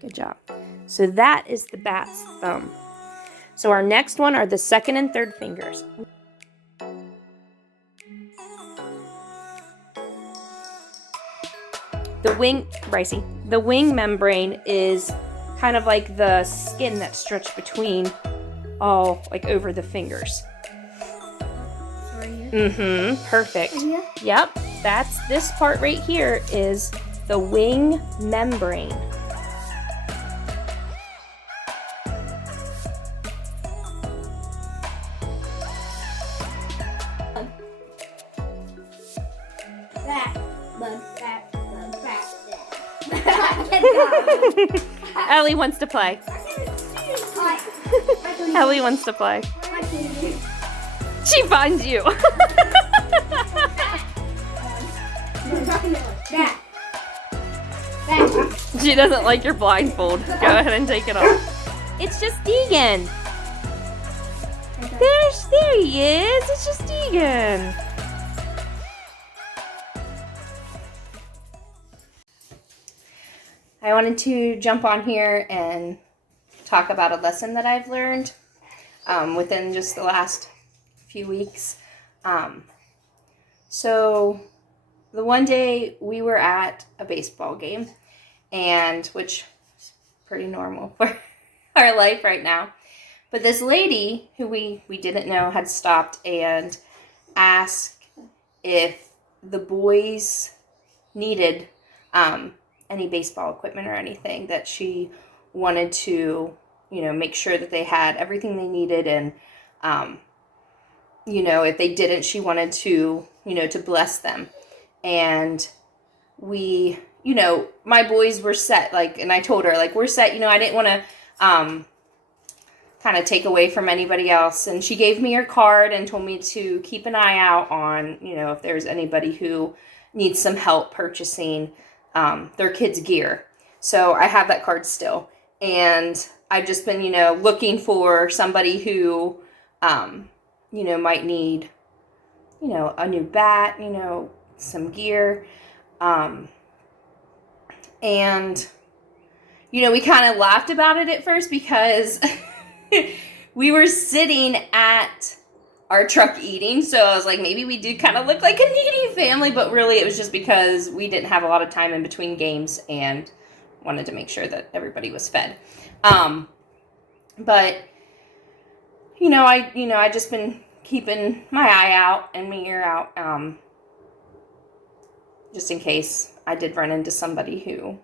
Good job. So that is the bat's thumb. So our next one are the second and third fingers. The wing, Brycey, the wing membrane is kind of like the skin that's stretched between all, like over the fingers. Perfect. Yep, that's this part right here is the wing membrane. Ellie wants to play. Ellie wants to play. She finds you. She doesn't like your blindfold. Go ahead and take it off. It's just Deegan. There he is. It's just Deegan. I wanted to jump on here and talk about a lesson that I've learned within just the last few weeks. So the one day we were at a baseball game, and which is pretty normal for our life right now. But this lady who we didn't know had stopped and asked if the boys needed any baseball equipment or anything, that she wanted to, make sure that they had everything they needed. And, if they didn't, she wanted to, to bless them. And we, my boys were set, and I told her, we're set, I didn't want to kind of take away from anybody else. And she gave me her card and told me to keep an eye out on, if there's anybody who needs some help purchasing their kids' gear. So I have that card still. And I've just been, looking for somebody who, might need, a new bat, some gear. And, we kind of laughed about it at first because we were sitting at our truck eating. So I was like, maybe we do kind of look like a needy family, but really it was just because we didn't have a lot of time in between games and wanted to make sure that everybody was fed. But, I just been keeping my eye out and my ear out, just in case I did run into somebody who,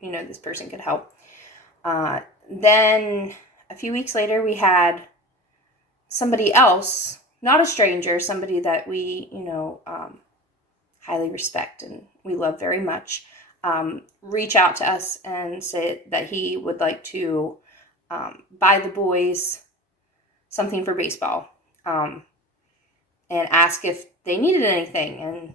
this person could help. Then a few weeks later, we had somebody else, not a stranger, somebody that we, highly respect and we love very much, reach out to us and say that he would like to buy the boys something for baseball, and ask if they needed anything. And,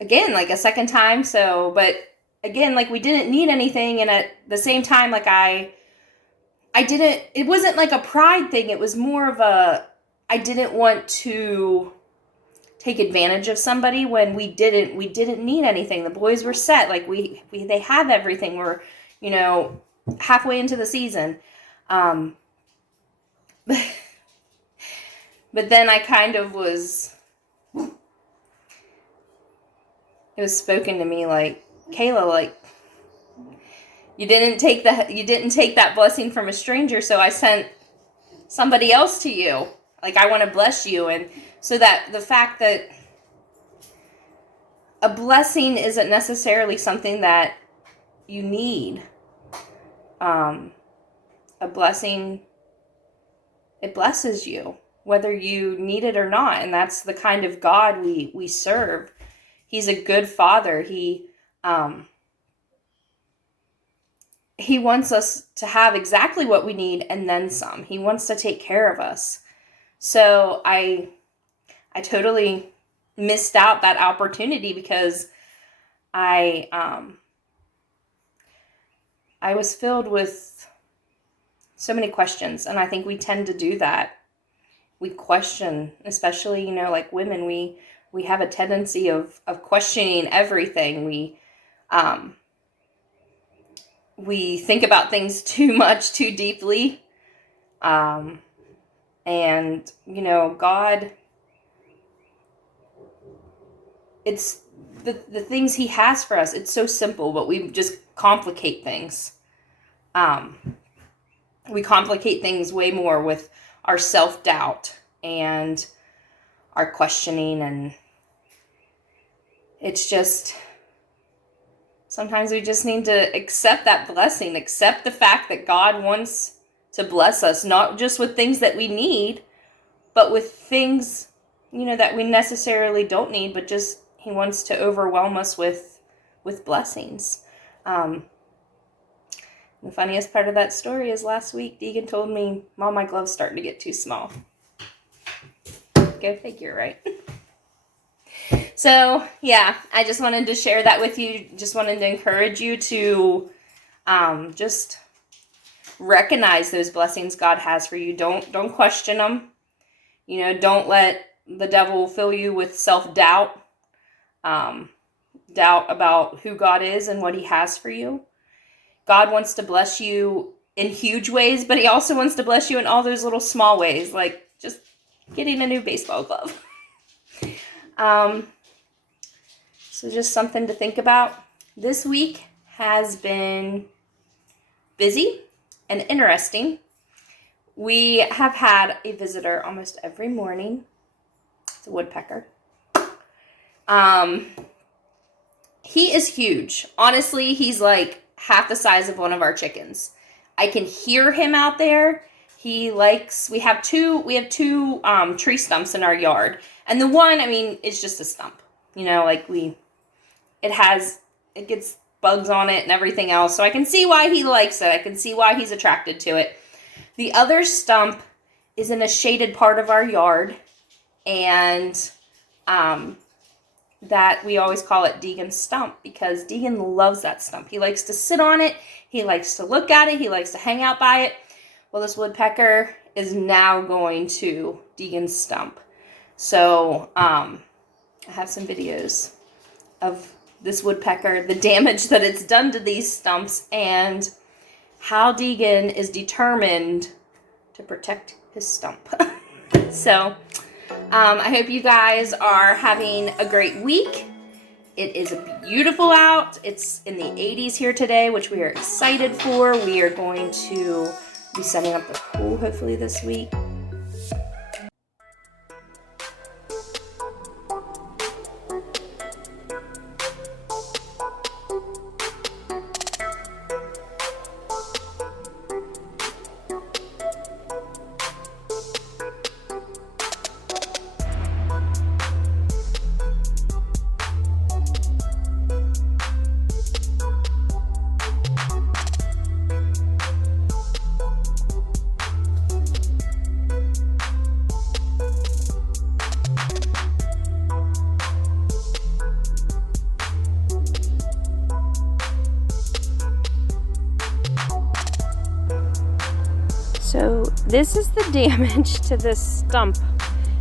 again, a second time. So, but again, we didn't need anything. And at the same time, it wasn't a pride thing. It was more of I didn't want to take advantage of somebody when we didn't need anything. The boys were set. They have everything. We're, halfway into the season. But then I kind of was, it was spoken to me Kayla, you didn't take that blessing from a stranger, so I sent somebody else to you. I want to bless you. And so that the fact that a blessing isn't necessarily something that you need. A blessing, it blesses you, whether you need it or not. And that's the kind of God we serve. He's a good father. He wants us to have exactly what we need and then some. He wants to take care of us. So I totally missed out that opportunity because I was filled with so many questions. And I think we tend to do that. We question, especially, women, we have a tendency of questioning everything. we think about things too much, too deeply. And, you know, God, it's the things he has for us. It's so simple, but we just complicate things. We complicate things way more with our self-doubt and our questioning, and it's just, sometimes we just need to accept that blessing, accept the fact that God wants to bless us, not just with things that we need, but with things, you know, that we necessarily don't need, but just he wants to overwhelm us with blessings. The funniest part of that story is last week, Deegan told me, Mom, my glove's starting to get too small. Go figure, right? So, yeah, I just wanted to share that with you. Just wanted to encourage you to just recognize those blessings God has for you. Don't question them. You know, don't let the devil fill you with self-doubt. Doubt about who God is and what he has for you. God wants to bless you in huge ways, but he also wants to bless you in all those little small ways, like just getting a new baseball glove. So just something to think about. This week has been busy and interesting. We have had a visitor almost every morning. It's a woodpecker. He is huge. Honestly, he's like half the size of one of our chickens. I can hear him out there. We have two tree stumps in our yard. And the one, I mean, it's just a stump. You know, like it gets bugs on it and everything else. So I can see why he likes it. I can see why he's attracted to it. The other stump is in a shaded part of our yard. And that we always call it Deegan's stump, because Deegan loves that stump. He likes to sit on it. He likes to look at it. He likes to hang out by it. Well, this woodpecker is now going to Deegan's stump. So I have some videos of this woodpecker, the damage that it's done to these stumps, and how Deegan is determined to protect his stump. So I hope you guys are having a great week. It is beautiful out. It's in the 80s here today, which we are excited for. We are going to be setting up the pool hopefully this week. So this is the damage to this stump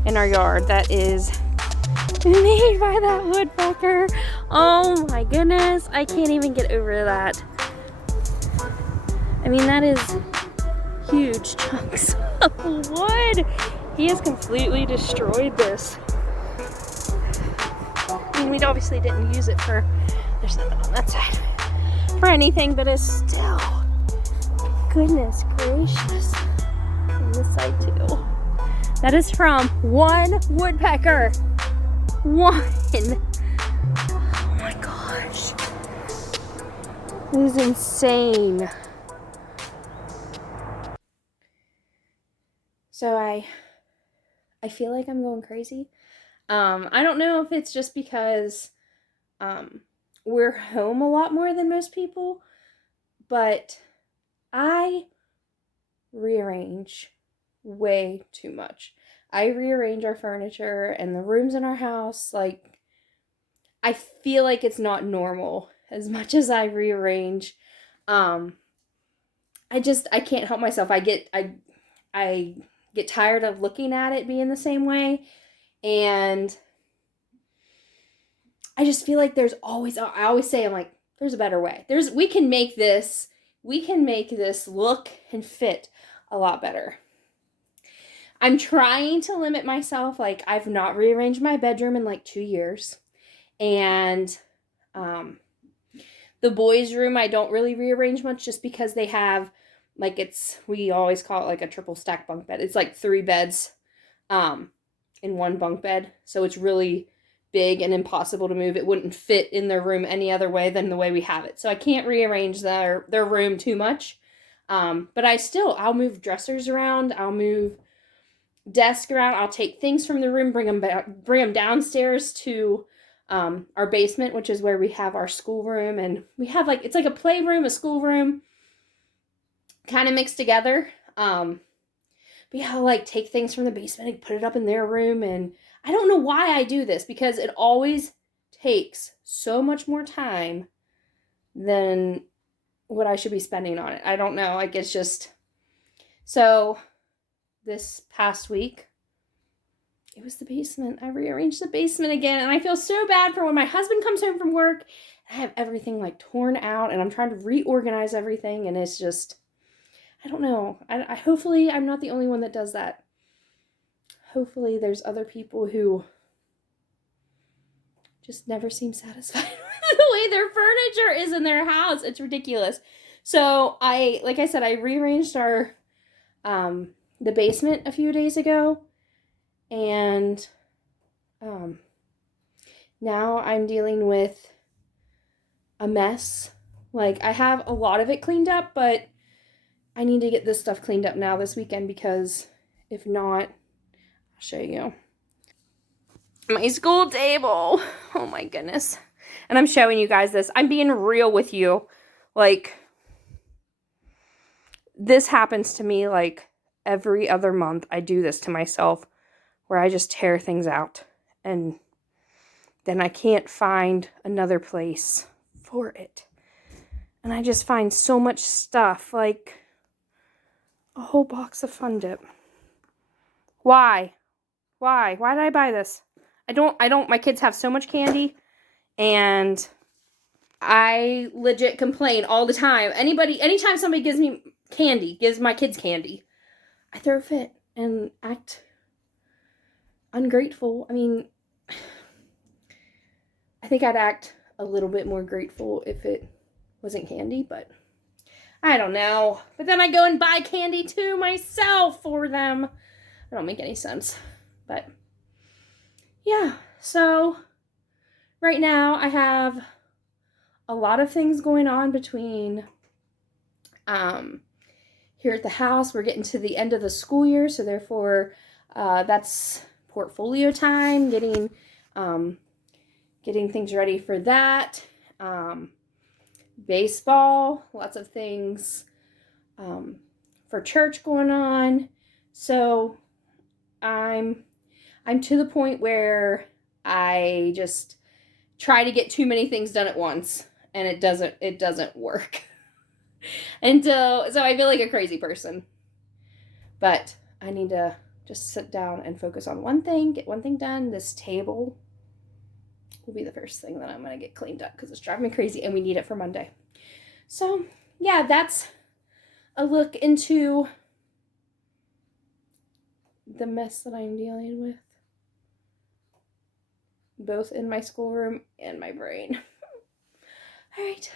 in our yard that is made by that woodpecker. Oh my goodness, I can't even get over that. I mean, that is huge chunks of wood. He has completely destroyed this. I mean, we obviously didn't use it for, there's nothing on that side, for anything, but it's still, goodness gracious. On this side too. That is from one woodpecker. One. Oh my gosh. This is insane. So I feel like I'm going crazy. I don't know if it's just because we're home a lot more than most people, but I rearrange way too much. I rearrange our furniture and the rooms in our house. Like, I feel like it's not normal as much as I rearrange. I can't help myself. I get tired of looking at it being the same way, and I just feel like I always say, I'm like, there's a better way. We can make this we can make this look and fit a lot better. I'm trying to limit myself. Like, I've not rearranged my bedroom in like 2 years. And the boys' room, I don't really rearrange much just because they have, like, we always call it like a triple stack bunk bed. It's like 3 beds in one bunk bed. So it's really big and impossible to move. It wouldn't fit in their room any other way than the way we have it. So I can't rearrange their room too much. But I'll move dressers around. I'll move desk around. I'll take things from the room, bring them downstairs to our basement, which is where we have our schoolroom, and we have it's like a playroom, a schoolroom, kind of mixed together. But yeah, I'll take things from the basement and put it up in their room, and I don't know why I do this because it always takes so much more time than what I should be spending on it. I don't know. It's just so. This past week, it was the basement. I rearranged the basement again, and I feel so bad for when my husband comes home from work. I have everything torn out, and I'm trying to reorganize everything, and it's just, I don't know. I hopefully I'm not the only one that does that. Hopefully there's other people who just never seem satisfied with the way their furniture is in their house. It's ridiculous. So like I said, I rearranged our the basement a few days ago, and now I'm dealing with a mess. I have a lot of it cleaned up, but I need to get this stuff cleaned up now this weekend, because if not, I'll show you. My school table. Oh my goodness. And I'm showing you guys this. I'm being real with you. This happens to me every other month. I do this to myself where I just tear things out, and then I can't find another place for it. And I just find so much stuff, like a whole box of Fun Dip. Why did I buy this? My kids have so much candy, and I legit complain all the time. Anytime somebody gives my kids candy, I throw a fit and act ungrateful. I mean, I think I'd act a little bit more grateful if it wasn't candy, but I don't know. But then I go and buy candy to myself for them. It don't make any sense. But yeah, so right now I have a lot of things going on between here at the house. We're getting to the end of the school year, so therefore that's portfolio time, getting things ready for that. Baseball, lots of things for church going on. So I'm to the point where I just try to get too many things done at once, and it doesn't work. And so I feel like a crazy person. But I need to just sit down and focus on one thing, get one thing done. This table will be the first thing that I'm going to get cleaned up because it's driving me crazy, and we need it for Monday. So, yeah, that's a look into the mess that I'm dealing with, both in my schoolroom and my brain. All right.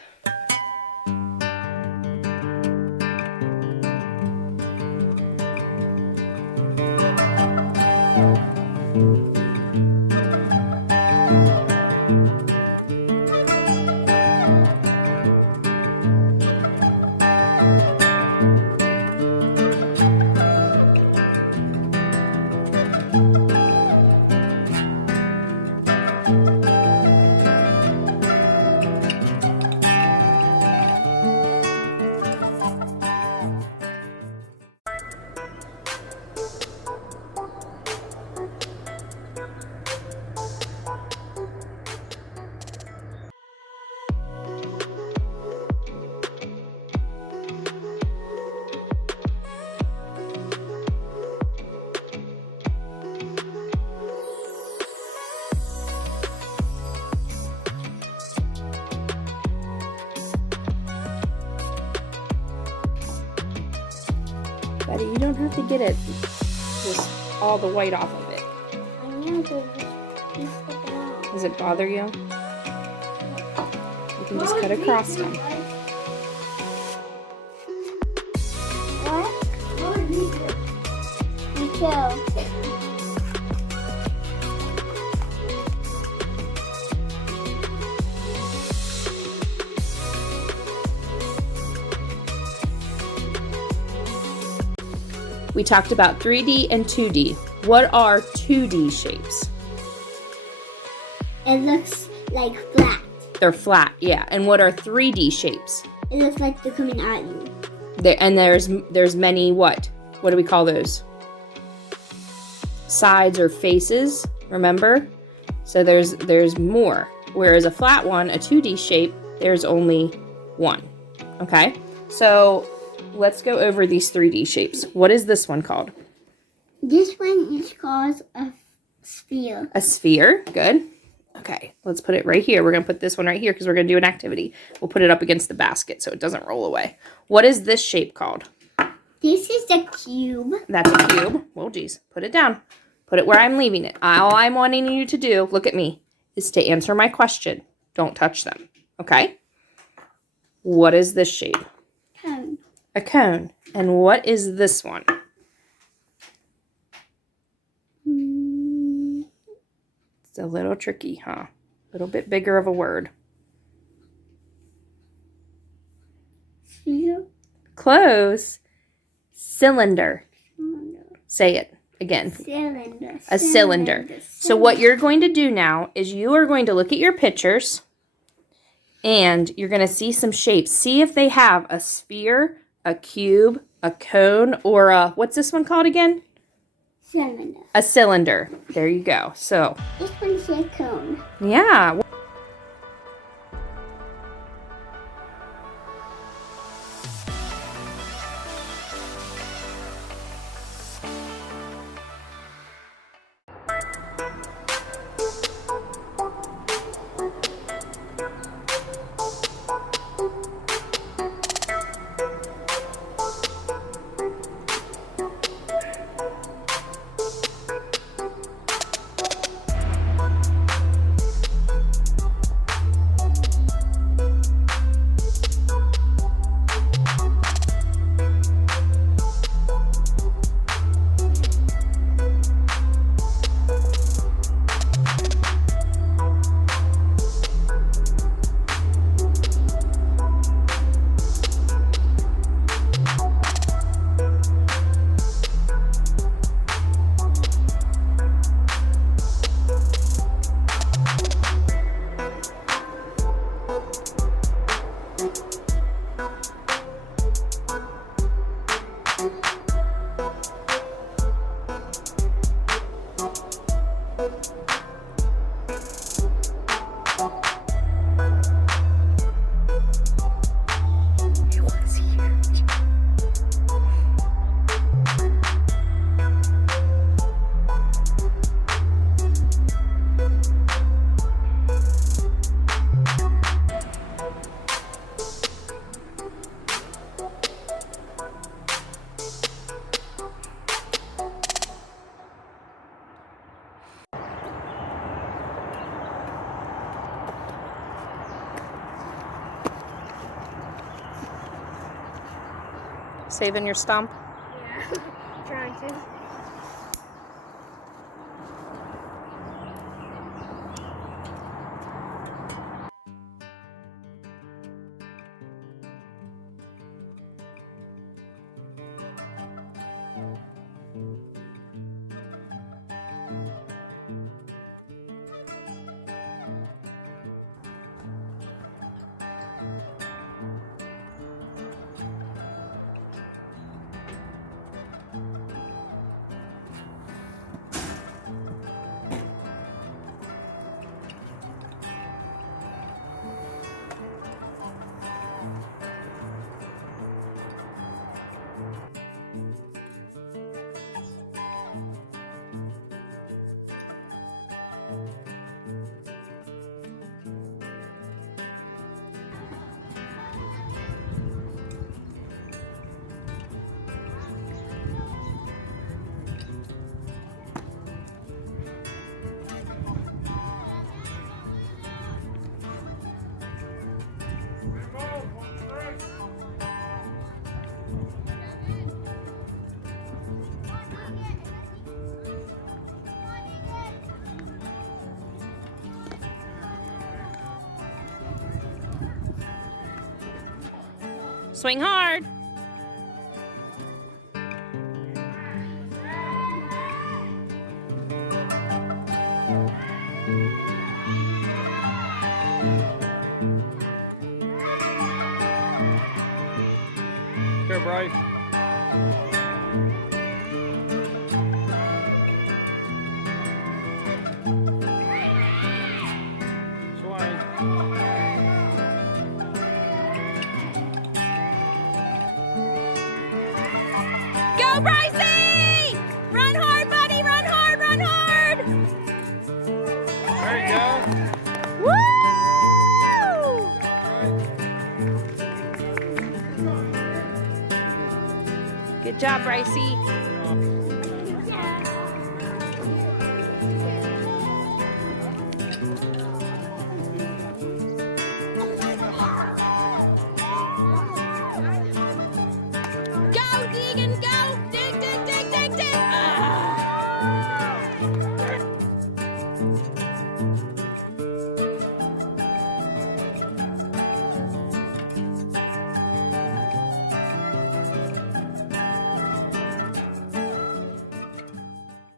Betty, you don't have to get it just all the white off of it. I know, but you stick it off. Does it bother you? You can just cut across them. What? Me too. We talked about 3D and 2D. What are 2D shapes? It looks like flat. They're flat, yeah. And what are 3D shapes? It looks like they're coming at you. There's many what? What do we call those? Sides or faces, remember? So there's more. Whereas a flat one, a 2D shape, there's only one. Okay? So let's go over these 3D shapes. What is this one called? This one is called a sphere. A sphere, good. Okay, let's put it right here. We're going to put this one right here because we're going to do an activity. We'll put it up against the basket so it doesn't roll away. What is this shape called? This is a cube. That's a cube. Well, geez, put it down. Put it where I'm leaving it. All I'm wanting you to do, look at me, is to answer my question. Don't touch them, okay? What is this shape? Cone. A cone. And what is this one? It's a little tricky, huh? A little bit bigger of a word. Sphere. Close. Cylinder. Say it again. Cylinder. A cylinder. So what you're going to do now is you are going to look at your pictures and you're going to see some shapes. See if they have a sphere, a cube, a cone, or a, what's this one called again? Cylinder. A cylinder. There you go. So, This one's a cone. yeah. Saving your stump? Yeah. Trying to. Swing hard. Go, Bryce. Swing. Go, Brycey! Run hard, buddy! Run hard, run hard! There you go. Woo! Good job, Brycey.